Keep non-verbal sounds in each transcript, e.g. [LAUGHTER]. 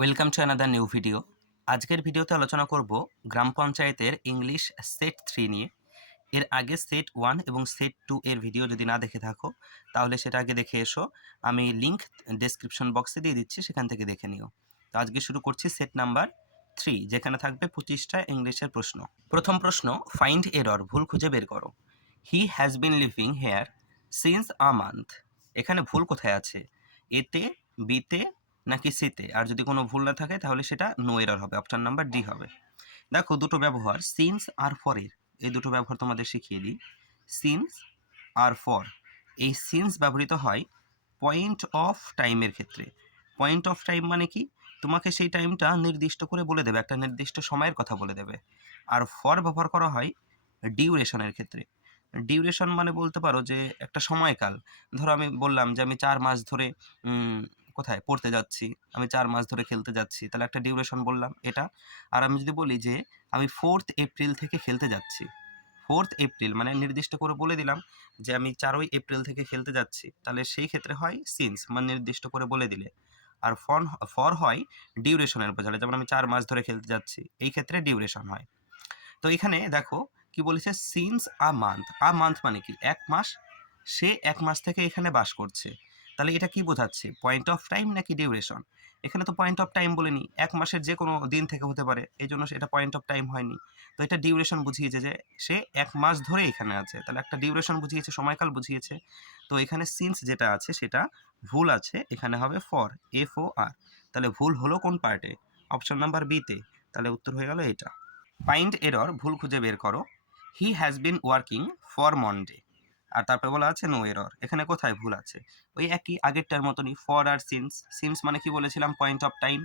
Welcome to another new video আজকের ভিডিওতে আলোচনা করব গ্রাম পঞ্চায়েতের ইংলিশ সেট থ্রি নিয়ে। এর আগে সেট ওয়ান এবং সেট টু এর ভিডিও যদি না দেখে থাকো, তাহলে সেটা আগে দেখে এসো। আমি লিঙ্ক ডেসক্রিপশন বক্সে দিয়ে দিচ্ছি, সেখান থেকে দেখে নিও। তো আজকে শুরু করছি সেট নাম্বার থ্রি যেখানে থাকবে পঁচিশটা ইংলিশের প্রশ্ন। প্রথম প্রশ্ন ফাইন্ড এরর ভুল খুঁজে বের করো। He has been living here since a month এখানে ভুল কোথায় আছে? এতে, বিতে নাকি সিতে আর যদি কোনো ভুল না থাকে, তাহলে সেটা নো এরর হবে অপশন নাম্বার ডি হবে। দেখো, দুটো ব্যবহার সিন্স আর ফরের এই দুটো ব্যবহার তোমাদের শিখিয়ে দিই। সিন্স আর ফর এই সিন্স ব্যবহৃত হয় পয়েন্ট অফ টাইমের ক্ষেত্রে। পয়েন্ট অফ টাইম মানে কি? তোমাকে সেই টাইমটা নির্দিষ্ট করে বলে দেবে, একটা নির্দিষ্ট সময়ের কথা বলে দেবে। আর ফর ব্যবহার করা হয় ডিউরেশনের ক্ষেত্রে। ডিউরেশন মানে বলতে পারো যে একটা সময়কাল। ধরো আমি বললাম যে আমি চার মাস ধরে কোথায়? পড়তে যাচ্ছি। আমি চার মাস ধরে খেলতে যাচ্ছি। তাহলে একটা ডিউরেশন বললাম এটা। আর আমি যদি বলি যে, আমি ফোর্থ এপ্রিল থেকে খেলতে যাচ্ছি। ফোর্থ এপ্রিল মানে নির্দিষ্ট করে বলে দিলাম যে, আমি চারই এপ্রিল থেকে খেলতে যাচ্ছি। তাহলে সেই ক্ষেত্রে হয় সিন্স মানে নির্দিষ্ট করে বলে দিলে। আর ফর ফর হয় ডিউরেশনের বোঝালে যেমন আমি চার মাস ধরে খেলতে যাচ্ছি, এই ক্ষেত্রে ডিউরেশন হয়। তো এখানে দেখো কি বলেছে? Since a month a month মানে কি? এক মাস। সে এক মাস থেকে এখানে বাস করছে। তাহলে এটা কি বোঝাচ্ছে? পয়েন্ট অফ টাইম নাকি ডিউরেশন এখানে তো পয়েন্ট অফ টাইম বলেনি। এক মাসের যে কোনো দিন থেকে হতে পারে। এই জন্য এটা পয়েন্ট অফ টাইম হয়নি। তো এটা ডিউরেশন বুঝিয়েছে যে সে এক মাস ধরে এখানে আছে। তাহলে একটা ডিউরেশন বুঝিয়েছে, সময়কাল বুঝিয়েছে। তো এখানে সিন্স যেটা আছে, সেটা ভুল আছে। এখানে হবে ফর এফ ও আর তাহলে ভুল হলো কোন পার্টে অপশন নাম্বার বিতে তাহলে উত্তর হয়ে গেল এটা। ফাইন্ড এরর ভুল খুঁজে বের করো। He has been working for Monday আর তারপরে বলা আছে নো এরর এখানে কোথায় ভুল আছে? ওই একই আগেরটার মতনই ফর আর সিন্স সিন্স মানে কি বলেছিলাম? পয়েন্ট অফ টাইম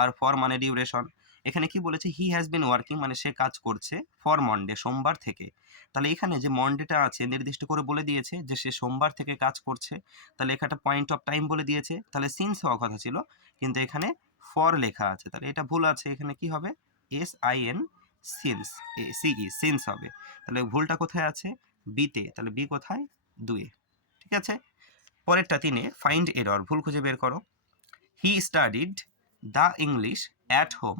আর ফর মানে ডিউরেশন এখানে কি বলেছে? হি হ্যাজ বিন ওয়ার্কিং মানে সে কাজ করছে ফর মন্ডে সোমবার থেকে। তাহলে এখানে যে মন্ডেটা আছে নির্দিষ্ট করে বলে দিয়েছে যে সে সোমবার থেকে কাজ করছে। তাহলে এখানে পয়েন্ট অফ টাইম বলে দিয়েছে। তাহলে সিন্স হওয়ার কথা ছিল, কিন্তু এখানে ফর লেখা আছে। তাহলে এটা ভুল আছে, এখানে কি হবে? S I N since C E since হবে। তাহলে ভুলটা কোথায় আছে? বিতে, তাহলে বি কোথায়? দুয়ে ঠিক আছে? পরেরটা তিনে ফাইন্ড এরর ভুল খুঁজে বের করো। He studied the English at home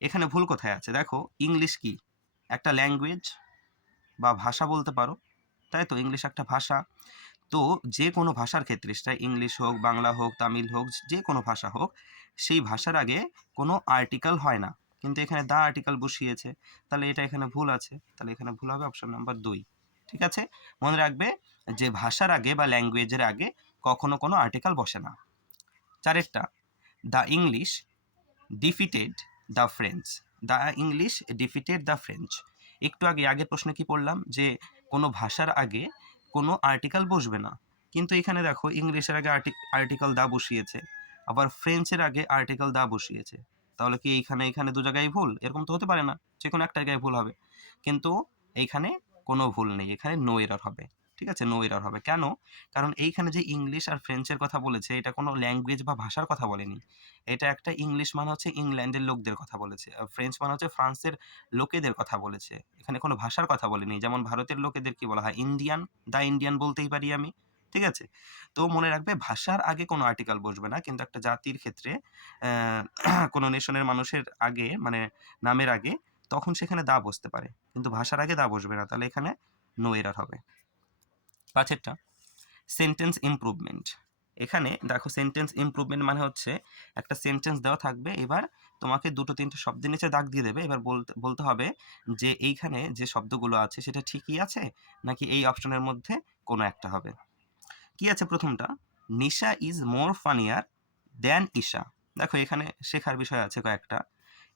এখানে ভুল কোথায় আছে? দেখো ইংলিশ কি? একটা ল্যাঙ্গুয়েজ বা ভাষা বলতে পারো, তাই তো? ইংলিশ একটা ভাষা। তো যে কোনো ভাষার ক্ষেত্রে সেটা ইংলিশ হোক, বাংলা হোক, তামিল হোক, যে কোনো ভাষা হোক, সেই ভাষার আগে কোনো আর্টিকেল হয় না। কিন্তু এখানে দা আর্টিকেল বসিয়েছে। তাহলে এটা এখানে ভুল আছে। তাহলে এখানে ভুল হবে অপশন নাম্বার দুই। ঠিক আছে? মনে রাখবে যে ভাষার আগে বা ল্যাঙ্গুয়েজের আগে কখনো কোনো আর্টিকেল বসে না। চারেরটা the English defeated the French the English defeated the French একটু আগে, আগের প্রশ্নে কি পড়লাম? যে কোনো ভাষার আগে কোনো আর্টিকেল বসবে না। কিন্তু এখানে দেখো ইংলিশের আগে আর্টিকেল দা বসিয়েছে। আবার ফ্রেঞ্চের আগে আর্টিকেল দা বসিয়েছে। তাহলে কি এইখানে, এখানে দু জায়গায় ভুল? এরকম তো হতে পারে না। যে কোনো একটা জায়গায় ভুল হবে। কিন্তু এইখানে কোনো ভুল নেই, এখানে নো এরর হবে, ঠিক আছে? নো এরর হবে। কেন? কারণ এইখানে যে ইংলিশ আর ফ্রেঞ্চের কথা বলেছে, এটা কোনো ল্যাঙ্গুয়েজ বা ভাষার কথা বলেনি। এটা একটা ইংলিশ মানে হচ্ছে ইংল্যান্ডের লোকদের কথা বলেছে ফ্রেঞ্চ মানে হচ্ছে ফ্রান্সের লোকেদের কথা বলেছে। এখানে কোনো ভাষার কথা বলেনি, যেমন ভারতের লোকেদের কি বলা হয়? ইন্ডিয়ান দা ইন্ডিয়ান বলতেই পারি আমি, ঠিক আছে? তো মনে রাখবে, ভাষার আগে কোনো আর্টিকেল বসবে না, কিন্তু একটা জাতির ক্ষেত্রে কোনো নেশনের মানুষের আগে মানে নামের আগে তখন সেখানে দা বসতে পারে। কিন্তু ভাষার আগে দা বসবে না, তাহলে এখানে নো এরার হবে। পাঁচেরটা সেন্টেন্স ইমপ্রুভমেন্ট এখানে দেখো সেন্টেন্স ইমপ্রুভমেন্ট মানে হচ্ছে একটা সেন্টেন্স দেওয়া থাকবে, এবার তোমাকে দুটো তিনটে শব্দের নিচে দাগ দিয়ে দেবে, এবার বলতে বলতে হবে যে এইখানে যে শব্দগুলো আছে সেটা ঠিকই আছে, নাকি এই অপশনের মধ্যে কোনো একটা হবে? কি আছে প্রথমটা? Nisha is more funnier than Isha. দেখো এখানে শেখার বিষয় আছে কয়েকটা।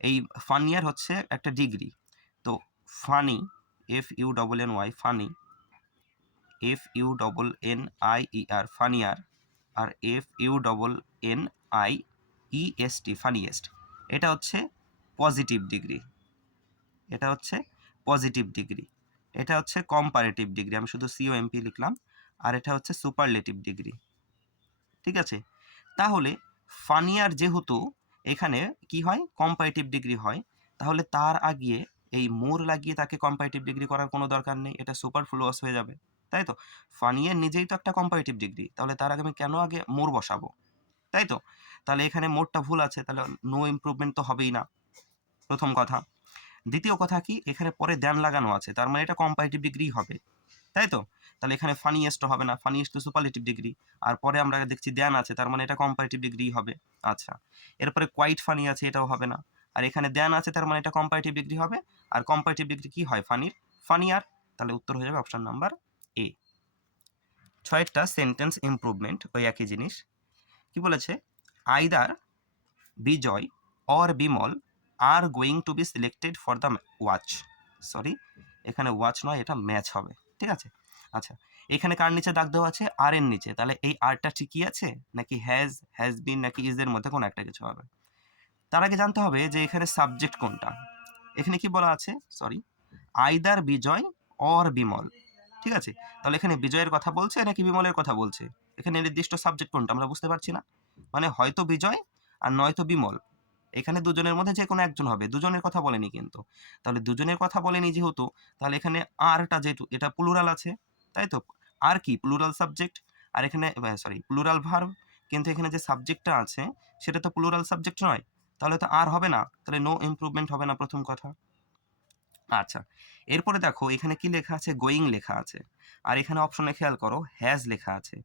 এই ফানিয়ার হচ্ছে একটা ডিগ্রি তো funny F U double N Y funny F U double N I E R funnier R F U double N I E S T funniest এটা হচ্ছে পজিটিভ ডিগ্রি এটা হচ্ছে পজিটিভ ডিগ্রি এটা হচ্ছে comparative degree আমি শুধু CO MP লিখলাম, আর এটা হচ্ছে সুপারলেটিভ ডিগ্রি ঠিক আছে? তাহলে ফানিয়ার যেহেতু এখানে কি হয়? কম্পারেটিভ ডিগ্রি হয়। তাহলে তার আগে এই মোর লাগিয়ে তাকে কম্পারেটিভ ডিগ্রি করার কোনো দরকার নেই। এটা সুপার ফ্লুয়াস হয়ে যাবে। তাই তো? ফানিয়ার নিজেই তো একটা কম্পারেটিভ ডিগ্রি তাহলে তার আগে আমি কেন আগে মোর বসাবো? তাই তো? তাহলে এখানে মোডটা ভুল আছে। তাহলে নো ইমপ্রুভমেন্ট তো হবেই না। প্রথম কথা। দ্বিতীয় কথা কি? এখানে পরে দ্যান লাগানো আছে। তার মানে এটা কম্পারেটিভ ডিগ্রি হবে। তাই তো? তাহলে এখানে ফানিয়েস্ট হবে না। ফানিয়েস্ট তো সুপারলেটিভ ডিগ্রি আর পরে আমরা দেখছি দ্যান আছে, তার মানে এটা কম্পারেটিভ ডিগ্রি হবে। আচ্ছা। এরপরে কোয়াইট ফানি আছে, এটাও হবে না। আর এখানে দ্যান আছে, তার মানে এটা কম্পারেটিভ ডিগ্রি হবে। আর কম্পারেটিভ ডিগ্রি কি হয়? ফানির ফানিয়ার তাহলে উত্তর হয়ে যাবে অপশন নাম্বার এ ছয়টা সেন্টেন্স ইমপ্রুভমেন্ট ওই একই জিনিস। কি বলেছে? Either Vijay or Bimal are going to be selected for the watch sorry এখানে ওয়াচ নয়, এটা ম্যাচ হবে। ঠিক আছে? আচ্ছা এখানে কার নিচে দাগ দেওয়া আছে? আর এর নিচে। তাহলে এই আরটা ঠিকই আছে? নাকি হ্যাজ হ্যাজ বিন নাকি ইজের মধ্যে কোনো একটা কিছু হবে? তার আগে জানতে হবে যে এখানে সাবজেক্ট কোনটা? এখানে কি বলা আছে? Sorry either Vijay or Bimal. ঠিক আছে? তাহলে এখানে বিজয়ের কথা বলছে, নাকি বিমলের কথা বলছে? এখানে নির্দিষ্ট সাবজেক্ট কোনটা? আমরা বুঝতে পারছি না। মানে হয়তো বিজয় আর নয়তো বিমল। এখানে দুজনের মধ্যে যে কোনো একজন হবে, দুজনের কথা বলেনি কিন্তু। তাহলে দুজনের কথা বলেনি যেহেতু, তাহলে এখানে আরটা যেহেতু, এটা প্লুরাল আছে, তাই তো? আর কি? প্লুরাল সাবজেক্ট আর এখানে সরি প্লুরাল ভার্ব কিন্তু এখানে যে সাবজেক্টটা আছে, সেটা তো প্লুরাল সাবজেক্ট নয়। তাহলে তো আর হবে না, তাহলে নো ইমপ্রুভমেন্ট হবে না প্রথম কথা। আচ্ছা এরপরে দেখো, এখানে কি লেখা আছে? গোয়িং লেখা আছে। আর এখানে অপশনে খেয়াল করো হ্যাজ লেখা আছে।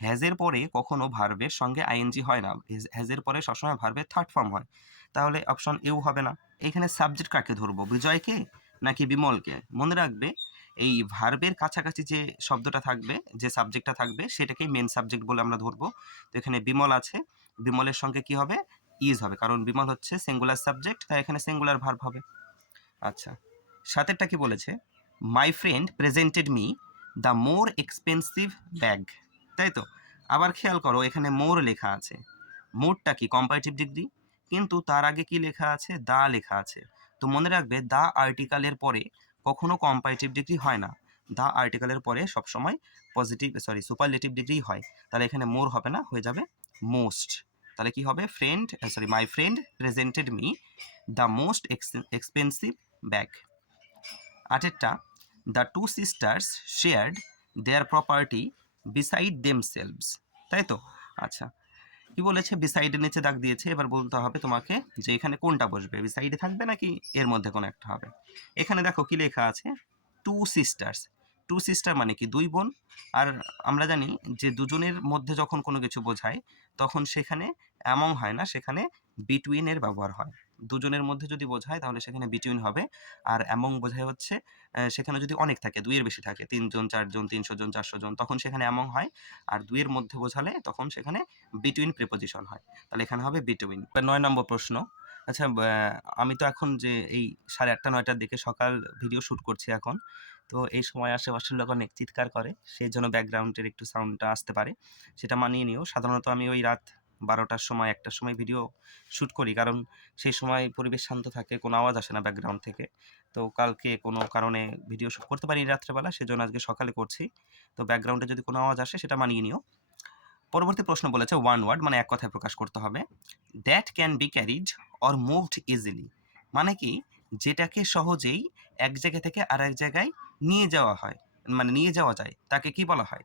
হ্যাজের পরে কখনো ভার্বের সঙ্গে আইএনজি হয় না। হ্যাজের পরে সবসময় ভার্বের থার্ড ফর্ম হয়। তাহলে অপশন এও হবে না। এখানে সাবজেক্ট কাকে ধরবো? বিজয়কে নাকি বিমলকে? মনে রাখবে, এই ভার্বের কাছাকাছি যে শব্দটা থাকবে, যে সাবজেক্টটা থাকবে, সেটাকেই মেন সাবজেক্ট বলে আমরা ধরবো। তো এখানে বিমল আছে। বিমলের সঙ্গে কি হবে? ইজ হবে। কারণ বিমল হচ্ছে সিঙ্গুলার সাবজেক্ট তাই এখানে সিঙ্গুলার ভার্ব হবে। আচ্ছা সাতেরটা কি বলেছে? My friend presented me the more expensive bag তাই তো? আবার খেয়াল করো, এখানে মোর লেখা আছে। মোরটা কি কম্পারেটিভ ডিগ্রি কিন্তু তার আগে কি লেখা আছে? দা লেখা আছে। তো মনে রাখবে, দা আর্টিকালের পরে কখনো কম্পারেটিভ ডিগ্রি হয় না। দা আর্টিকালের পরে সবসময় পজিটিভ সরি সুপারলেটিভ ডিগ্রি হয়। তাহলে এখানে মোর হবে না, হয়ে যাবে মোস্ট তাহলে কি হবে? Friend sorry my friend presented me the most expensive bag আটেরটা the two sisters shared their property beside themselves তাই তো? আচ্ছা কি বলেছে? বিসাইডের নিচে দাগ দিয়েছে, এবার বলতে হবে তোমাকে যে এখানে কোনটা বসবে বিসাইডে থাকবে নাকি এর মধ্যে কোনো একটা হবে? এখানে দেখো কি লেখা আছে টু সিস্টার্স টু সিস্টার মানে কি দুই বোন? আর আমরা জানি যে দুজনের মধ্যে যখন কোনো কিছু বোঝায়, তখন সেখানে এমন হয় না, সেখানে বিটুইনের ব্যবহার হয়। দুজনের মধ্যে যদি বোঝায়, তাহলে সেখানে বিটুইন হবে। আর এমন বোঝায় হচ্ছে সেখানে যদি অনেক থাকে, দুইয়ের বেশি থাকে, তিনজন, চারজন, তিনশো জন, চারশো জন, তখন সেখানে এমন হয়। আর দুইয়ের মধ্যে বোঝালে, তখন সেখানে বিটুইন প্রিপোজিশন হয়। তাহলে এখানে হবে বিটুইন নয় নম্বর প্রশ্ন। আচ্ছা আমি তো এখন যে এই সাড়ে আটটা, নয়টার দিকে সকাল ভিডিও শ্যুট করছি এখন, তো এই সময় আশেপাশের লোক অনেক চিৎকার করে, সেই জন্য ব্যাকগ্রাউন্ডের একটু সাউন্ডটা আসতে পারে। সেটা মানিয়ে নিও। সাধারণত আমি ওই রাত বারোটার সময়, একটার সময় ভিডিও শ্যুট করি। কারণ সেই সময় পরিবেশ শান্ত থাকে, কোনো আওয়াজ আসে না ব্যাকগ্রাউন্ড থেকে। তো কালকে কোনো কারণে ভিডিও শ্যুট করতে পারি রাত্রেবেলা, সেজন্য আজকে সকালে করছি। তো ব্যাকগ্রাউন্ডে যদি কোনো আওয়াজ আসে, সেটা মানিয়ে নিও। পরবর্তী প্রশ্ন বলেছে ওয়ান ওয়ার্ড মানে এক কথায় প্রকাশ করতে হবে। That can be carried or moved easily মানে কি? যেটাকে সহজেই এক জায়গা থেকে আর এক জায়গায় নিয়ে যাওয়া হয়। মানে নিয়ে যাওয়া যায়। তাকে কি বলা হয়?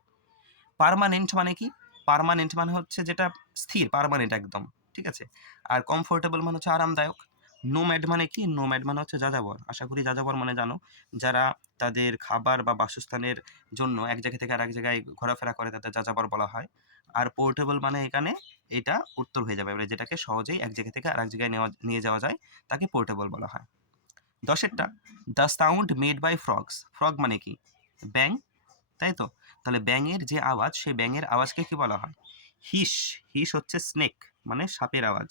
পার্মানেন্ট মানে কি? পার্মানেন্ট মানে হচ্ছে যেটা স্থির পার্মানেন্ট একদম, ঠিক আছে? আর কমফোর্টেবল মানে হচ্ছে আরামদায়ক। নোম্যাড মানে কি? নোম্যাড মানে হচ্ছে যাযাবর। আশা করি যাযাবর মানে জানো, যারা তাদের খাবার বা বাসস্থানের জন্য এক জায়গা থেকে আর এক জায়গায় ঘোরাফেরা করে, তাদের যাযাবর বলা হয়। আর পোর্টেবল মানে এখানে এটা উত্তর হয়ে যাবে। মানে যেটাকে সহজেই এক জায়গা থেকে আর এক জায়গায় নেওয়া, নিয়ে যাওয়া যায়, তাকে পোর্টেবল বলা হয়। দশেরটা the sound made by frogs frog মানে কি? ব্যাং তাই তো? তাহলে ব্যাঙের যে আওয়াজ, সেই ব্যাঙের আওয়াজকে কি বলা হয়? হিস। হিস হচ্ছে স্নেক মানে সাপের আওয়াজ।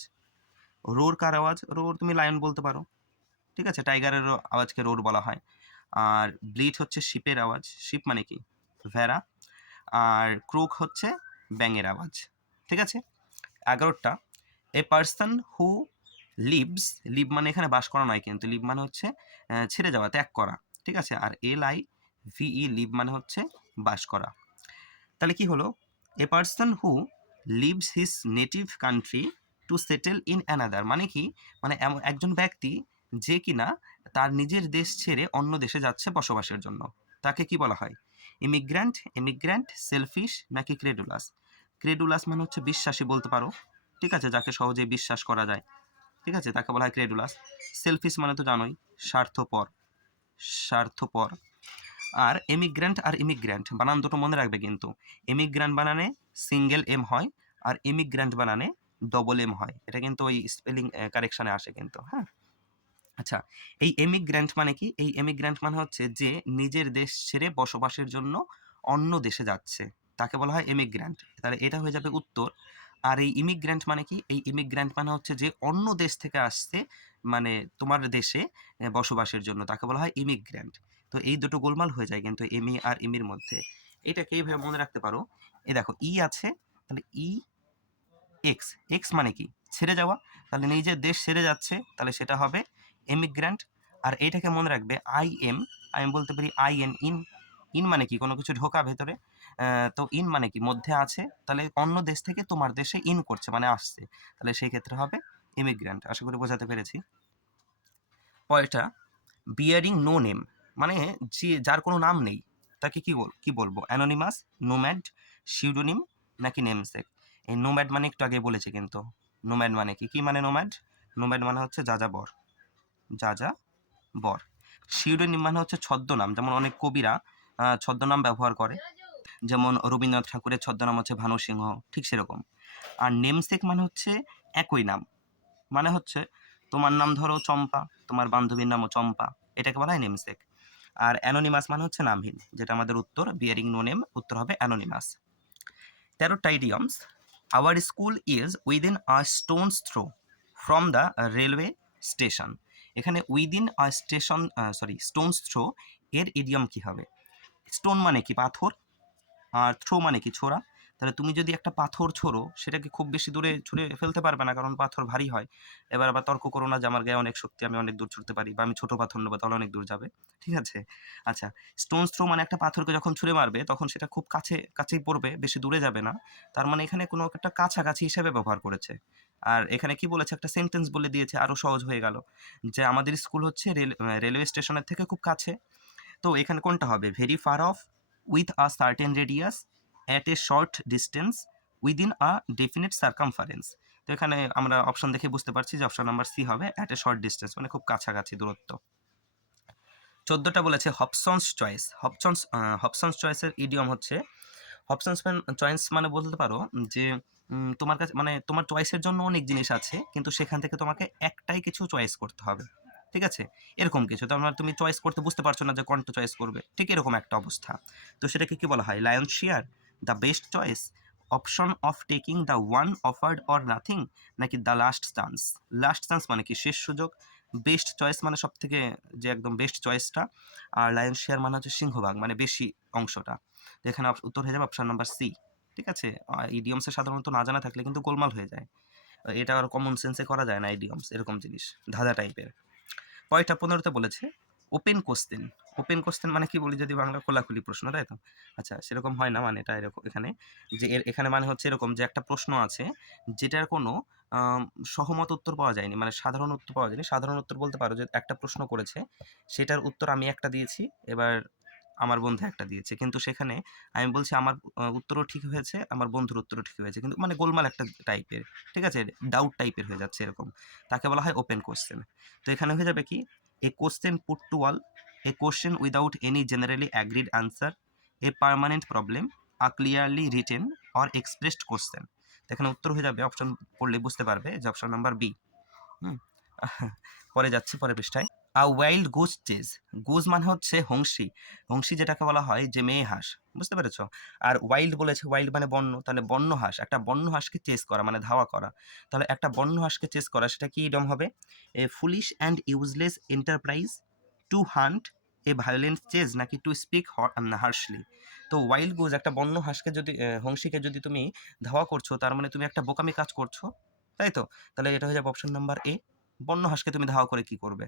রোর কার আওয়াজ? রোর তুমি লায়ন বলতে পারো। ঠিক আছে? টাইগারের আওয়াজকে রোর বলা হয়। আর ব্লিট হচ্ছে শিপের আওয়াজ। শিপ মানে কি? ভেড়া। আর ক্রুক হচ্ছে ব্যাঙের আওয়াজ। ঠিক আছে? এগারোটা। A person who lives live মানে এখানে বাস করা নয় কিন্তু। লিভ মানে হচ্ছে ছেড়ে যাওয়া, ত্যাগ করা। ঠিক আছে? আর এল আই ভিই লিভ মানে হচ্ছে বাস করা। তাহলে কি হলো? A person who leaves his native country to settle in another মানে কি? মানে এমন একজন ব্যক্তি যে কিনা তার নিজের দেশ ছেড়ে অন্য দেশে যাচ্ছে বসবাসের জন্য। তাকে কি বলা হয়? ইমিগ্র্যান্ট ইমিগ্র্যান্ট সেলফিশ নাকি ক্রেডুলাস ক্রেডুলাস মানে হচ্ছে বিশ্বাসী বলতে পারো। ঠিক আছে? যাকে সহজে বিশ্বাস করা যায়। ঠিক আছে? তাকে বলা হয় ক্রেডুলাস সেলফিশ মানে তো জানোই, স্বার্থপর। স্বার্থপর। আর এমিগ্র্যান্ট আর ইমিগ্র্যান্ট বানান দুটো মনে রাখবে কিন্তু। এমিগ্র্যান্ট বানানে সিঙ্গেল এম হয় আর ইমিগ্র্যান্ট বানানে ডবল এম হয়। এটা কিন্তু ওই স্পেলিং কারেকশানে আসে কিন্তু হ্যাঁ? আচ্ছা এই এমিগ্র্যান্ট মানে কি? এই এমিগ্র্যান্ট মানে হচ্ছে যে নিজের দেশ ছেড়ে বসবাসের জন্য অন্য দেশে যাচ্ছে। তাকে বলা হয় এমিগ্র্যান্ট তাহলে এটা হয়ে যাবে উত্তর। আর এই ইমিগ্র্যান্ট মানে কি? এই ইমিগ্র্যান্ট মানে হচ্ছে যে অন্য দেশ থেকে আসছে মানে তোমার দেশে বসবাসের জন্য। তাকে বলা হয় ইমিগ্র্যান্ট তো এই দুটো গোলমাল হয়ে যায় কিন্তু এমি আর ইমির মধ্যে। এটাকে এইভাবে মনে রাখতে পারো। এ দেখো, ই আছে, তাহলে ই এক্স এক্স মানে কি? ছেড়ে যাওয়া। তাহলে নিজের দেশ ছেড়ে যাচ্ছে, তাহলে সেটা হবে এমিগ্র্যান্ট আর এটাকে মনে রাখবে আই এম আমি বলতে পারি আই এন ইন ইন মানে কি? কোনো কিছু ঢোকা ভেতরে। তো ইন মানে কি? মধ্যে আছে। তাহলে অন্য দেশ থেকে তোমার দেশে ইন করছে মানে আসছে। তাহলে সেই ক্ষেত্রে হবে ইমিগ্র্যান্ট আশা করি বোঝাতে পেরেছি। পরেরটা বিয়ারিং নো নেম মানে যে যার কোনো নাম নেই, তাকে কি বল, কি বলব? অ্যানোনিমাস নোম্যাড সিউডোনিম নাকি নেমসেক এই নোম্যাড মানে একটু আগে বলেছে কিন্তু। নোম্যাড মানে কি? কি মানে নোম্যাড নোম্যাড মানে হচ্ছে যা যা বর যা যা বর সিউডোনিম মানে হচ্ছে ছদ্মনাম, যেমন অনেক কবিরা ছদ্মনাম ব্যবহার করে। যেমন রবীন্দ্রনাথ ঠাকুরের ছদ্মনাম হচ্ছে ভানু সিংহ, ঠিক সেরকম। আর নেমসেক মানে হচ্ছে একই নাম। মানে হচ্ছে তোমার নাম ধরো চম্পা, তোমার বান্ধবীর নামও চম্পা, এটাকে বলা হয় নেমসেক আর অ্যানোনিমাস মানে হচ্ছে নামহীন, যেটা আমাদের উত্তর বিয়ারিং নো নেম উত্তর হবে অ্যানোনিমাস তেরো idioms our school is within a stone's throw from the railway station এখানে within a station sorry stone's throw এর ইডিয়াম কী হবে? স্টোন মানে কি পাথর? আর থ্রো মানে কি ছোড়া? তাহলে তুমি যদি একটা পাথর ছোড়ো, সেটাকে খুব বেশি দূরে ছুঁড়ে ফেলতে পারবে না, কারণ পাথর ভারী হয়। এবার আবার তর্ক করো না যে আমার গায়ে অনেক শক্তি, আমি অনেক দূর ছুটতে পারি বা আমি ছোট পাথর নেব, তাহলে অনেক দূর যাবে। ঠিক আছে? আচ্ছা স্টোন থ্রো মানে একটা পাথরকে যখন ছুঁড়ে মারবে, তখন সেটা খুব কাছে, কাছেই পড়বে, বেশি দূরে যাবে না। তার মানে এখানে কোনো একটা কাছাকাছি হিসেবে ব্যবহার করেছে। আর এখানে কি বলেছে? একটা সেন্টেন্স বলে দিয়েছে আরও সহজ হয়ে গেল। যে আমাদের স্কুল হচ্ছে রেল রেলওয়ে স্টেশনের থেকে খুব কাছে। তো এখানে কোনটা হবে? Very far off with a certain radius at a short distance within a definite circumference তো এখানে আমরা অপশন দেখে বুঝতে পারছি যে অপশন নাম্বার সি হবে অ্যাট এ শর্ট ডিস্টেন্স মানে খুব কাছাকাছি দূরত্ব। চোদ্দোটা বলেছে হপসন্স চয়েস হপসন্স হপসন্স চয়েসের ইডিয়ম হচ্ছে হপসন্স চয়েস মানে বলতে পারো যে তোমার কাছে মানে তোমার চয়েসের জন্য অনেক জিনিস আছে, কিন্তু সেখান থেকে তোমাকে একটাই কিছু চয়েস করতে হবে। ঠিক আছে? এরকম কিছু। তার তুমি চয়েস করতে বুঝতে পারছ না যে কোনটা চয়েস করবে। ঠিক এরকম একটা অবস্থা। তো সেটাকে কি বলা হয়? Lion share the best choice option of taking the one offered or nothing নাকি the last chance last chance মানে কি? শেষ সুযোগ? বেস্ট চয়েস মানে সব থেকে যে একদম বেস্ট চয়েসটা আর লায়ন শেয়ার মানে হচ্ছে সিংহভাগ মানে বেশি অংশটা। তো এখানে উত্তর হয়ে যাবে অপশান নাম্বার সি ঠিক আছে? ইডিয়মসে সাধারণত না জানা থাকলে কিন্তু গোলমাল হয়ে যায়। এটা আর কমন সেন্সে করা যায় না ইডিয়মস এরকম জিনিস, ধাঁধা টাইপের পয়টা পনেরোতে বলেছে ওপেন কোশ্চেন ওপেন কোশ্চেন মানে কি বলি যদি বাংলা খোলাখুলি প্রশ্ন, তাই তো? আচ্ছা সেরকম হয় না মানে এটা এরকম এখানে, যে এর, এখানে মানে হচ্ছে এরকম যে একটা প্রশ্ন আছে, যেটার কোনো সহমত উত্তর পাওয়া যায়নি মানে সাধারণ উত্তর পাওয়া যায়নি। সাধারণ উত্তর বলতে পারো যে একটা প্রশ্ন করেছে, সেটার উত্তর আমি একটা দিয়েছি, এবার আমার বন্ধু একটা দিয়েছে। কিন্তু সেখানে আমি বলছি আমার উত্তরও ঠিক হয়েছে, আমার বন্ধুর উত্তরও ঠিক হয়েছে। কিন্তু মানে গোলমাল একটা টাইপের, ঠিক আছে? ডাউট টাইপের হয়ে যাচ্ছে এরকম। তাকে বলা হয় ওপেন কোশ্চেন তো এখানে হয়ে যাবে কি? A question put to all a question without any generally agreed answer a permanent problem a clearly written or expressed question এখানে উত্তর হয়ে যাবে অপশন পড়লে বুঝতে পারবে যে অপশন নাম্বার বি পরে যাচ্ছি পরের পৃষ্ঠায়। A wild goose chase goose মানে হচ্ছে হংসী। হংসী যেটাকে বলা হয় যে মেয়ে হাঁস। বুঝতে পেরেছ? আর ওয়াইল্ড বলেছে ওয়াইল্ড মানে বন্য। তাহলে বন্য হাঁস, একটা বন্য হাঁসকে চেস করা মানে ধাওয়া করা। তাহলে একটা বন্য হাঁসকে চেস করা, সেটা কি ইডম হবে? A foolish and useless enterprise to hunt a violent chase নাকি টু স্পিক হার্শলি তো ওয়াইল্ড গুজ একটা বন্য হাঁসকে যদি হংসীকে যদি তুমি ধাওয়া করছ, তার মানে তুমি একটা বোকামি কাজ করছ, তাই তো? তাহলে এটা হয়ে যাবে অপশন নাম্বার এ বন্য হাঁসকে তুমি ধাওয়া করে কি করবে?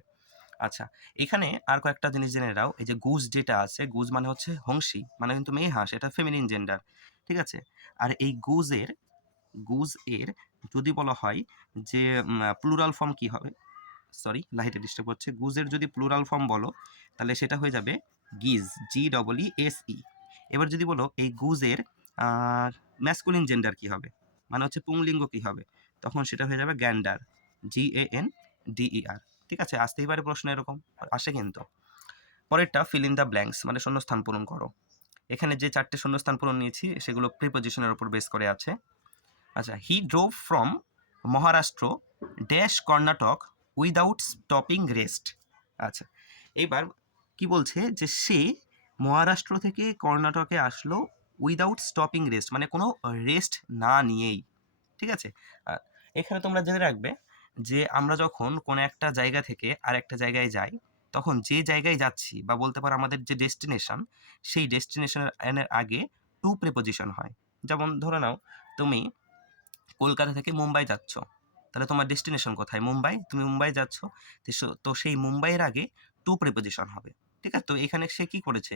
আচ্ছা এখানে আর কয়েকটা জিনিস জেনে নাও, এই যে গুজ যেটা আছে গুজ মানে হচ্ছে হংসী মানে কিন্তু মেয়ে হাঁস, এটা ফেমিনিন জেন্ডার ঠিক আছে? আর এই গুজের গুজ এর যদি বলা হয় যে প্লুরাল ফর্ম কি হবে? সরি লাইটে ডিস্টার্ব হচ্ছে গুজের যদি প্লুরাল ফর্ম বলো, তাহলে সেটা হয়ে যাবে গিজ G double E S E এবার যদি বলো, এই গুজের ম্যাসকুলিন জেন্ডার কি হবে? মানে হচ্ছে পুংলিঙ্গ কি হবে? তখন সেটা হয়ে যাবে গ্যান্ডার জি এ এন ডিইআর ঠিক আছে? আসতেই পারে প্রশ্ন এরকম আসে কিন্তু। পরেরটা ফিল ইন দ্য ব্ল্যাঙ্কস মানে শূন্যস্থান পূরণ করো। এখানে যে চারটে শূন্যস্থান পূরণ নিয়েছি, সেগুলো প্রিপোজিশনের উপর বেস করে আছে। আচ্ছা he drove from Maharashtra dash Karnataka without stopping rest আচ্ছা এইবার কি বলছে যে সে মহারাষ্ট্র থেকে কর্ণাটকে আসলো উইদাউট স্টপিং রেস্ট মানে কোনো রেস্ট না নিয়েই। ঠিক আছে? এখানে তোমরা জেনে রাখবে যে আমরা যখন কোনো একটা জায়গা থেকে আর একটা জায়গায় যাই, তখন যে জায়গায় যাচ্ছি বা বলতে পারো আমাদের যে ডেস্টিনেশন সেই ডেস্টিনেশনের আগে টু প্রিপোজিশন হয়। যেমন ধরে নাও, তুমি কলকাতা থেকে মুম্বাই যাচ্ছ। তাহলে তোমার ডেস্টিনেশন কোথায়? মুম্বাই? তুমি মুম্বাই যাচ্ছ, তো সেই মুম্বাইয়ের আগে টু প্রিপোজিশন হবে, ঠিক আছে? তো এখানে সে কি করেছে?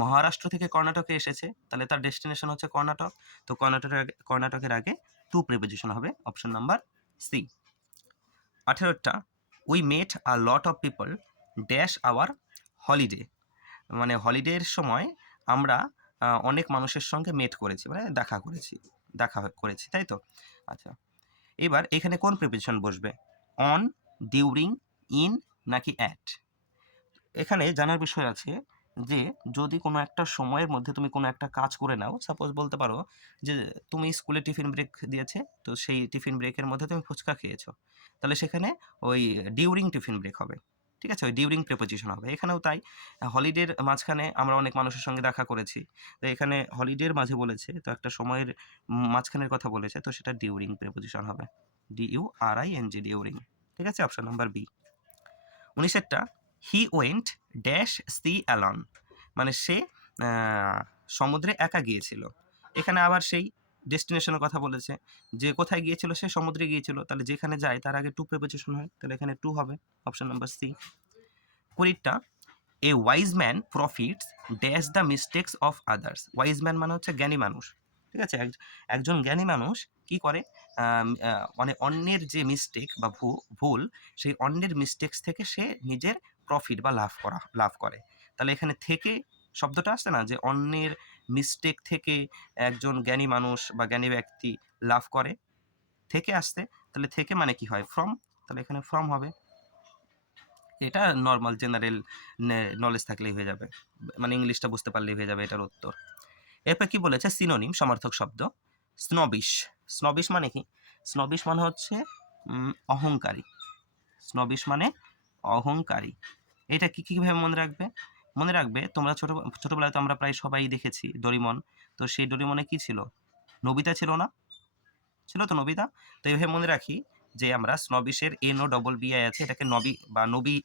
মহারাষ্ট্র থেকে কর্ণাটকে এসেছে, তাহলে তার ডেস্টিনেশন হচ্ছে কর্ণাটক, তো কর্ণাটকের আগে কর্ণাটকের আগে টু প্রিপোজিশন হবে অপশন নাম্বার সি আঠেরোটা we met a lot of people dash our holiday মানে হলিডের সময় আমরা অনেক মানুষের সঙ্গে মেট করেছি মানে দেখা করেছি দেখা করেছি, তাই তো? আচ্ছা। এবার এখানে কোন প্রিপোজিশন বসবে? অন ডিউরিং ইন নাকি অ্যাট এখানে জানার বিষয় আছে যে যদি কোনো একটা সময়ের মধ্যে তুমি কোনো একটা কাজ করে নাও সাপোজ বলতে পারো যে তুমি স্কুলে টিফিন ব্রেক দিয়েছে, তো সেই টিফিন ব্রেকের মধ্যে তুমি ফুচকা খেয়েছো। তাহলে সেখানে ওই ডিউরিং টিফিন ব্রেক হবে। ঠিক আছে? ওই ডিউরিং প্রেপোজিশন হবে। এখানেও তাই। হলিডের মাঝখানে আমরা অনেক মানুষের সঙ্গে দেখা করেছি। তো এখানে হলিডের মাঝে বলেছে, তো একটা সময়ের মাঝখানের কথা বলেছে, তো সেটা ডিউরিং প্রেপোজিশন হবে। D U R I N G during ঠিক আছে? Option number B উনিশেরটা he went dash sea alone মানে সে সমুদ্রে একা গিয়েছিল। এখানে আবার সেই ডেস্টিনেশনের কথা বলেছে। যে কোথায় গিয়েছিল সে সমুদ্রে গিয়েছিল। তাহলে যেখানে যায়, তার আগে টু প্রেপোজিশন হয়। তাহলে এখানে টু হবে অপশন নাম্বার সি কুড়িটা a wise man profits dash the mistakes of others wise man মানে হচ্ছে জ্ঞানী মানুষ। ঠিক আছে? এক- একজন জ্ঞানী মানুষ কি করে? মানে অন্যের যে মিস্টেক বা ভুল, সেই অন্যের মিস্টেক্স থেকে সে নিজের প্রফিট বা লাভ করা, লাভ করে। তাহলে এখানে থেকে শব্দটা আসছে না? যে অন্যের মিস্টেক থেকে একজন জ্ঞানী মানুষ বা জ্ঞানী ব্যক্তি লাভ করে। থেকে আসতে, তাহলে থেকে মানে কি হয়? ফ্রম তাহলে এখানে ফ্রম হবে। এটা নর্মাল জেনারেল নলেজ থাকলেই হয়ে যাবে। মানে ইংলিশটা বুঝতে পারলেই হয়ে যাবে এটার উত্তর। এরপর কি বলেছে? সিনোনিম সমার্থক শব্দ। স্নবিশ স্নবিশ মানে কি? স্নবিশ মানে হচ্ছে অহংকারী। স্নবিশ মানে অহংকারী। এটা কি কীভাবে মনে রাখবে? মনে রাখবে, তোমরা ছোট, ছোটবেলায় তো আমরা প্রায় সবাই দেখেছি ডরিমন। তো সেই ডরিমনে কি ছিল? নবিতা ছিল না? ছিল তো নবিতা? তো এইভাবে মনে রাখি যে আমরা স্নবিশের N O double B I আছে, এটাকে নবী বা নবী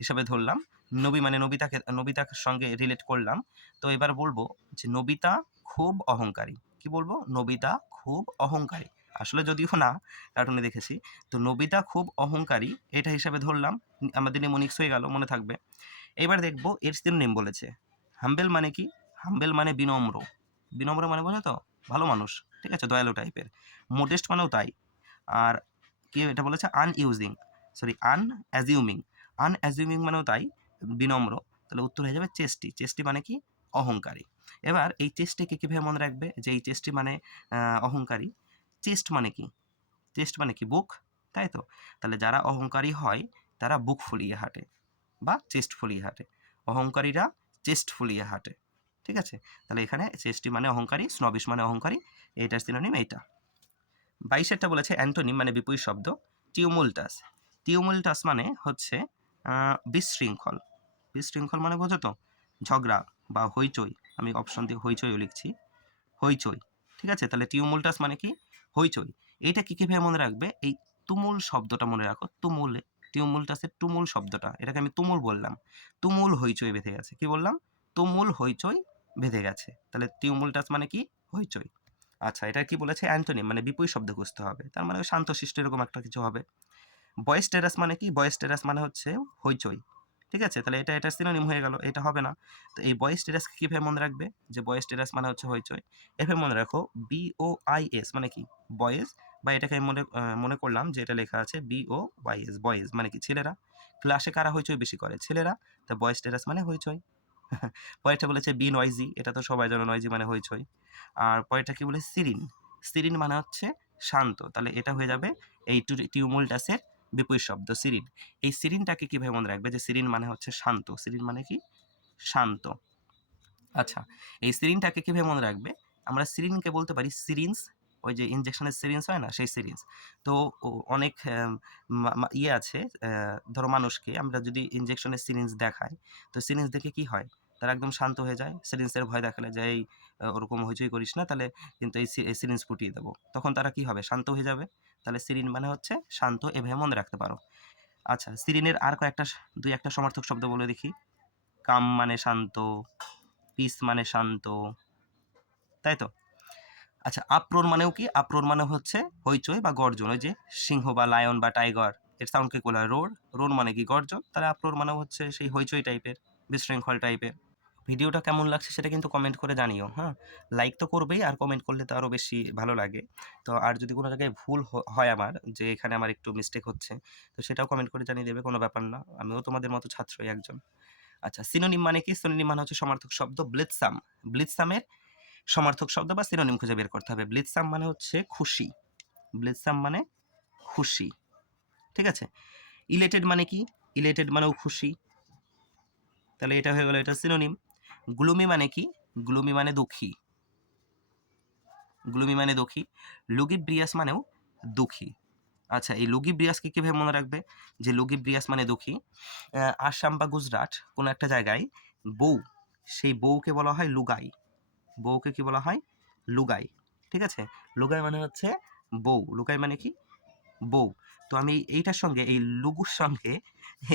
হিসাবে ধরলাম। নবী মানে নবিতাকে, নবিতার সঙ্গে রিলেট করলাম। তো এবার বলব যে নবিতা খুব অহংকারী। কি বলব? নবিতা খুব অহংকারী। আসলে যদিও না কার্টুনে দেখেছি। তো নবিতা খুব অহংকারী, এটা হিসাবে ধরলাম। আমাদের নিমোনিক্স হয়ে গেল, মনে থাকবে। এবার দেখব এর নেম বলেছে। হাম্বেল মানে কি? হাম্বেল মানে বিনম্র। বিনম্র মানে বোঝো তো? ভালো মানুষ। ঠিক আছে, দয়ালু টাইপের মোডেস্ট মানেও তাই। আর কি এটা বলেছে? Unusing sorry unassuming unassuming মানেও তাই, বিনম্র। তাহলে উত্তর হয়ে যাবে চেষ্টি। চেষ্টি মানে কি? অহংকারী। এবার এই চেষ্টিকে কীভাবে মনে রাখবে? যে এই চেষ্টি মানে অহংকারী। চেস্ট মানে কি? চেস্ট মানে কি? বুক। তাই তো? তাহলে যারা অহংকারী হয়, তারা বুক ফুলিয়ে হাঁটে। বা চেস্ট ফুলিয়ে হাঁটে। অহংকারীরা চেস্ট ফুলিয়ে হাঁটে। ঠিক আছে? তাহলে এখানে চেষ্টি মানে অহংকারী, স্নবিশ মানে অহংকারী এইটার সিনোনিম এইটা। বাইশেরটা বলেছে অ্যান্টোনিম মানে বিপরীত শব্দ, টিউমুলটাস। টিউমুলটাস মানে হচ্ছে বিশৃঙ্খল। বিশৃঙ্খল মানে বোঝো তো, ঝগড়া বা হইচই। আমি অপশন দিয়ে হইচইও লিখছি। হইচই। ঠিক আছে? তাহলে টিউমুলটাস মানে কি? হইচই। এইটা কি কীভাবে মনে রাখবে? এই তুমুল শব্দটা মনে রাখো, তুমুলে। টিউমুলটাসের তুমুল শব্দটা। এটাকে আমি তুমুল বললাম। তুমুল হইচই বেঁধে গেছে। কি বললাম? তুমুল হইচই বেঁধে গেছে। তাহলে টিউমুলটাস মানে কি? হইচই। আচ্ছা এটা কি বলেছে? অ্যান্টোনিম মানে বিপরীত শব্দ খুঁজতে হবে। তার মানে শান্তশিষ্ট এরকম একটা কিছু হবে। বয়েস টেরাস মানে কি? বয়েস টেরাস মানে হচ্ছে হইচই। ঠিক আছে? তাহলে এটা এটা সিনোনিম হয়ে গেল। এটা হবে না। তো এই বয়েস টেরাসকে কীভাবে মনে রাখবে? যে বয়েস টেরাস মানে হচ্ছে হইচই। এভাবে মনে রাখো বি ও আই এস মানে কি? বয়েজ বা এটাকে আমি মনে মনে করলাম যে এটা লেখা আছে B O Y S boys মানে কি ছেলেরা? ক্লাসে কারা হইচই বেশি করে? ছেলেরা? তো বয়েস টেরাস মানে হইচই। [LAUGHS] পরেরটা বলেছে বি নয়জি এটা তো সবাই জানো নয়জি মানে হইচই। আর পরেরটা কি বলে? সিরিন সিরিন মানে হচ্ছে শান্ত। তাহলে এটা হয়ে যাবে এই টিউমুলটাসের বিপরীত শব্দ সিরিন এই সিরিনটাকে কীভাবে মনে রাখবে যে সিরিন মানে হচ্ছে শান্ত? সিরিন মানে কি? শান্ত। আচ্ছা এই সিরিনটাকে কীভাবে মনে রাখবে? আমরা সিরিনকে বলতে পারি সিরিঞ্জ ওই যে ইনজেকশনের সিরিঞ্জ হয় না, সেই সিরিঞ্জ তো অনেক ইয়ে আছে ধরো মানুষকে, আমরা যদি ইনজেকশনের সিরিঞ্জ দেখাই, তো সিরিঞ্জ দেখে কি হয়? তারা একদম শান্ত হয়ে যায় সিরিঞ্জের ভয় দেখালে যে, এই ওরকম হইচই করিস না, তাহলে কিন্তু এই সিরিঞ্জ ফুটিয়ে দেবো। তখন তারা কি হবে? শান্ত হয়ে যাবে। তাহলে সিরিন মানে হচ্ছে শান্ত এভাবে মনে রাখতে পারো। আচ্ছা সিরিনের আর কয়েকটা দুই একটা সমার্থক শব্দ বলে দেখি। কাম মানে শান্ত পিস মানে শান্ত, তাই তো? আচ্ছা আপ্রোর মানেও কি? আপ্রোর মানে হচ্ছে হইচই বা গর্জন, ওই যে সিংহ বা লায়ন বা টাইগার, এর সাউন্ডকে হয় রোর। রোর মানে কি? গর্জন। তাহলে আপ্রোর মানে হচ্ছে সেই হইচই টাইপের, বিশৃঙ্খল টাইপের। ভিডিওটা কেমন লাগছে সেটা কিন্তু কমেন্ট করে জানিও হ্যাঁ? লাইক তো করবেই, আর কমেন্ট করলে তো আরও বেশি ভালো লাগে। তো আর যদি কোনো জায়গায় ভুল হয় আমার, যে এখানে আমার একটু মিস্টেক হচ্ছে, তো সেটাও কমেন্ট করে জানিয়ে দেবে, কোনো ব্যাপার না। আমিও তোমাদের মতো ছাত্রই একজন। আচ্ছা সিনোনিম মানে কি? সিনোনিম মানে হচ্ছে সমার্থক শব্দ ব্লিৎসাম ব্লিৎসামের সমার্থক শব্দ বা সিনোনিম খুঁজে বের করতে হবে। ব্লিৎসাম মানে হচ্ছে খুশি। ব্লিৎসাম মানে খুশি। ঠিক আছে? ইলেটেড মানে কি? ইলেটেড মানেও খুশি। তাহলে এটা হয়ে গেল, এটা সিনোনিম। গ্লুমি মানে কি? গ্লুমি মানে দুঃখী। গ্লুমি মানে দুঃখী। লুগিব্রিয়াস মানেও দুঃখী। আচ্ছা এই লুগিব্রিয়াসকে কীভাবে মনে রাখবে? যে লুগিব্রিয়াস মানে দুঃখী। আসাম বা গুজরাট, কোনো একটা জায়গায় বউ, সেই বউকে বলা হয় লুগাই। বউকে কি বলা হয়? লুগাই। ঠিক আছে? লুগাই মানে হচ্ছে বউ। লুগাই মানে কি? বউ। তো আমি এইটার সঙ্গে, এই লুগুর সঙ্গে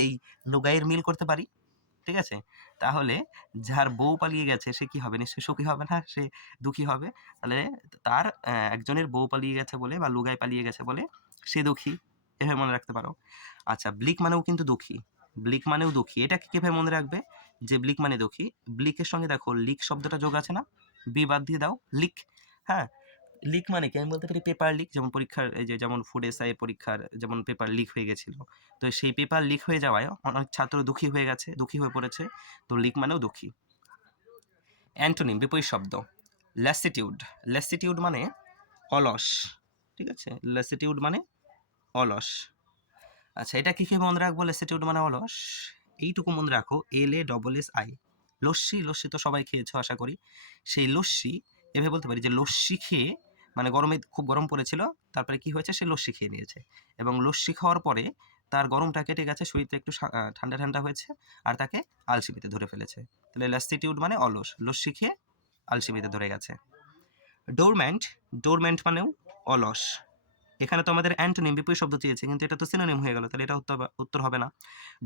এই লুগাইয়ের মিল করতে পারি। ঠিক আছে? তাহলে যার বউ পালিয়ে গেছে, সে কি হবে? নিশ্চয়ই সুখী হবে না? সে দুঃখী হবে? তাহলে তার একজনের বউ পালিয়ে গেছে বলে বা লুগাই পালিয়ে গেছে বলে সে দুঃখী। এভাবে মনে রাখতে পারো। আচ্ছা ব্লিক মানেও কিন্তু দুঃখী। ব্লিক মানেও দুঃখী। এটাকে কীভাবে মনে রাখবে? যে ব্লিক মানে দুঃখী? ব্লিকের সঙ্গে দেখো, লিক শব্দটা যোগ আছে না? বি বাদ দিয়ে দাও লিক হ্যাঁ? লিক মানে কি? আমি বলতে পারি পেপার লিক যেমন পরীক্ষার, এই যে যেমন ফুড এসআই পরীক্ষার যেমন পেপার লিক হয়ে গেছিল। তো সেই পেপার লিক হয়ে যাওয়ায় অনেক ছাত্র দুঃখী হয়ে গেছে, দুঃখী হয়ে পড়েছে। তো লিক মানেও দুঃখী। অ্যান্টোনিম বিপরীত শব্দ। ল্যাসিটিউড ল্যাসিটিউড মানে অলস, ঠিক আছে? ল্যাসিটিউড মানে অলস। আচ্ছা এটা কী কী মনে রাখব? ল্যাসিটিউড মানে অলস। এইটুকু মনে রাখো L A double S I lassie lassi তো সবাই খেয়েছো, আশা করি। সেই লস্যি, এভাবে বলতে পারি যে লস্যি খেয়ে মানে গরমে খুব গরম পড়েছিল, তারপরে কি হয়েছে? সে লস্যি খেয়ে নিয়েছে। এবং লস্যি খাওয়ার পরে তার গরমটা কেটে গেছে, শরীরটা একটু ঠান্ডা ঠান্ডা হয়েছে, আর তাকে আলসিমিতে ধরে ফেলেছে। তাহলে ল্যাসিটিউড মানে অলস, লস্যি খেয়ে আলসিমিতে ধরে গেছে। ডোরম্যান্ট ডোরম্যান্ট মানেও অলস। এখানে তো আমাদের অ্যান্টোনিম বিপরীত শব্দ চেয়েছে কিন্তু এটা তো সিনোনিম হয়ে গেল, তাহলে এটা উত্তর উত্তর হবে না।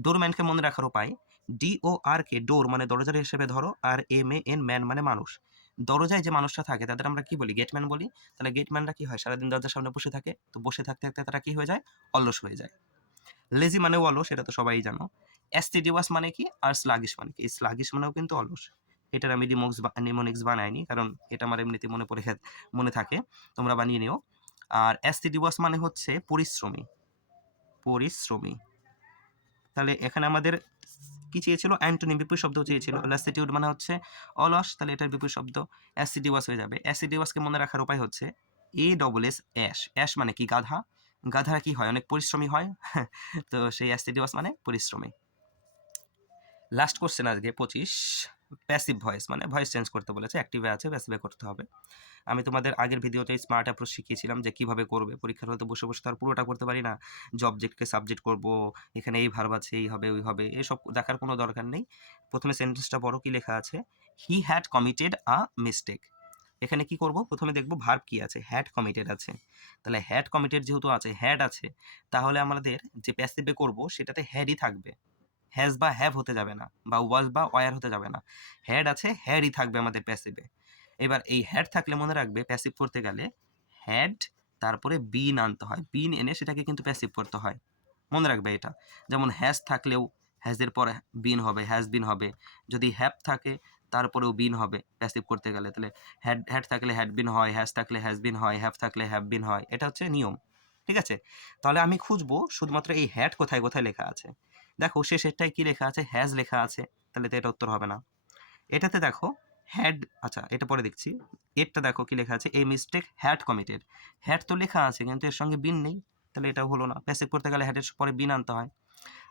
ডোরম্যানকে মনে রাখার উপায় ডি ও আর কে ডোর মানে দরজার হিসেবে ধরো, আর এম এ এন ম্যান মানে মানুষ। দরজায় যে মানুষটা থাকে, তাদের আমরা কি বলি? গেটম্যান বলি। তাহলে গেটম্যানরা কি হয়? সারাদিন দরজার সামনে বসে থাকে, তো বসে থাকতে থাকতে তারা কি হয়ে যায়? অলস হয়ে যায়। লেজি মানে অলস, এটা তো সবাই জানো। অ্যাস্টিডিওয়াস মানে কি? আর স্লাগিশ মানে কি? স্লাগিশ মানেও কিন্তু অলস। এটার আমি ডিমক্স নিমোনিক্স বানাইনি, কারণ এটা আমার এমনিতে মনে পড়ে, মনে থাকে। তোমরা বানিয়ে নিও। আর অ্যাস্টিডিওয়াস মানে হচ্ছে পরিশ্রমী। পরিশ্রমী। তাহলে এখানে আমাদের কি চেয়েছিল? অ্যান্টোনি বিপুল শব্দ চেয়েছিল। ল্যাসিটিউড মানে হচ্ছে অলস, তাহলে এটার বিপুল শব্দ অ্যাসিডিওয়াস হয়ে যাবে। অ্যাসিডিওয়াসকে মনে রাখার উপায় হচ্ছে A double S ass ass মানে কি? গাধা। গাধারা কি হয়? অনেক পরিশ্রমী হয়। [LAUGHS] তো সেই অ্যাসিডিওয়াস মানে পরিশ্রমী। লাস্ট কোশ্চেন আজকে, পঁচিশ। প্যাসিভ ভয়েস মানে ভয়েস চেঞ্জ করতে বলেছে। অ্যাক্টিভে আছে প্যাসিভে করতে হবে। আমি তোমাদের আগের ভিডিওতে স্মার্ট অ্যাপ্রোচ শিখিয়েছিলাম যে কীভাবে করবে। পরীক্ষার হয়তো বসে বসে তার পুরোটা করতে পারি না। যে অবজেক্টকে সাবজেক্ট করব, এখানে এই ভার্ব আছে, এই হবে, ওই হবে, এসব দেখার কোনো দরকার নেই। প্রথমে সেন্টেন্সটা বড় কি লেখা আছে? He had committed a mistake এখানে কি করব? প্রথমে দেখব ভার্ব কি আছে। হ্যাড কমিটেড আছে। তাহলে হ্যাড কমিটেড যেহেতু আছে হ্যাড আছে, তাহলে আমাদের যে প্যাসিভে করব, সেটাতে হ্যাডই থাকবে। হ্যাজ বা হ্যাভ হতে যাবে না, বা ওয়াজ বা ওয়ার হতে যাবে না। হ্যাড আছে হ্যাডই থাকবে আমাদের প্যাসিভে এবার এই হ্যাড থাকলে মনে রাখবে প্যাসিভ করতে গেলে হ্যাড তারপরে বিন আনতে হয়। বিন এনে সেটাকে কিন্তু প্যাসিভ করতে হয়। মনে রাখবে এটা। যেমন হ্যাজ থাকলেও হ্যাজের পরে বিন হবে হ্যাজ বিন হবে। যদি হ্যাপ থাকে তারপরেও বিন হবে প্যাসিভ করতে গেলে। তাহলে হ্যাড হ্যাড থাকলে হ্যাড বিন হয় হ্যাজ থাকলে হ্যাজ বিন হয় হ্যাভ থাকলে হ্যাভ বিন হয়। এটা হচ্ছে নিয়ম। ঠিক আছে? তাহলে আমি খুঁজবো শুধুমাত্র এই হ্যাড কোথায় কোথায় লেখা আছে। দেখো শেষেরটায় কি লেখা আছে? হ্যাজ লেখা আছে। তাহলে তো এটা উত্তর হবে না। এটাতে দেখো হ্যাড আচ্ছা এটা পরে দেখছি। এরটা দেখো কি লেখা আছে এই মিস্টেক হ্যাড কমিটেড হ্যাড তো লেখা আছে, কিন্তু এর সঙ্গে বিন নেই, তাহলে এটা হলো না। প্যাসিভ করতে গেলে হ্যাডের পরে বিন আনতে হয়।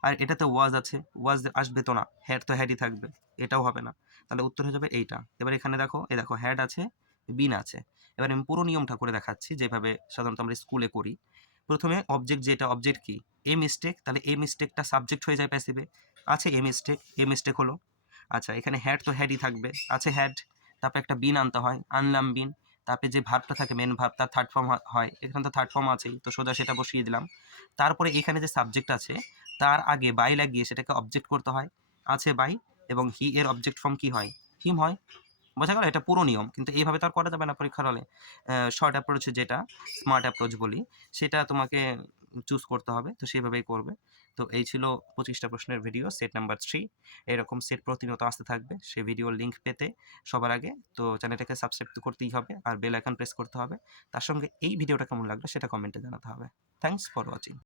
আর এটাতে ওয়াজ আছে ওয়াজ আসবে তো না হ্যাড তো হ্যাডই থাকবে, এটাও হবে না। তাহলে উত্তর হয়ে যাবে এইটা। এবার এখানে দেখো, এই দেখো হ্যাড আছে বিন আছে। এবার আমি পুরো নিয়মটা করে দেখাচ্ছি, যেভাবে সাধারণত আমরা স্কুলে করি। প্রথমে অবজেক্ট যেটা অবজেক্ট কি? এ মিস্টেক তাহলে এ মিস্টেকটা সাবজেক্ট হয়ে যায় প্যাসিভে আছে এ মিস্টেক এ মিস্টেক হলো। আচ্ছা এখানে হ্যাড তো হ্যাডই থাকবে। আছে হ্যাড তারপরে একটা বিন আনতে হয়, আনলাম বিন তারপরে যে ভাবটা থাকে মেন ভাব, তার থার্ড ফর্ম হয়। এখানে তো থার্ড ফর্ম আছেই, তো সোজা সেটা বসিয়ে দিলাম। তারপরে এখানে যে সাবজেক্ট আছে, তার আগে বাই লাগিয়ে সেটাকে অবজেক্ট করতে হয়। আছে বাই এবং হি এর অবজেক্ট ফর্ম কি হয়? হিম হয়। বোঝা গেল? এটা পুরো নিয়ম, কিন্তু এইভাবে তো আর করা যাবে না পরীক্ষার হলে। শর্ট অ্যাপ্রোচ যেটা স্মার্ট অ্যাপ্রোচ বলি, সেটা তোমাকে চুজ করতে হবে, তো সেইভাবেই করবে। তো এই ছিল পঁচিশটা প্রশ্নের ভিডিও সেট নাম্বার থ্রি এরকম সেট প্রতিনিয়ত আসতে থাকবে, সে ভিডিওর লিঙ্ক পেতে সবার আগে। তো চ্যানেলটাকে সাবস্ক্রাইব তো করতেই হবে, আর বেল আইকন প্রেস করতে হবে। তার সঙ্গে এই ভিডিওটা কেমন লাগল সেটা কমেন্টে জানাতে হবে। Thanks for watching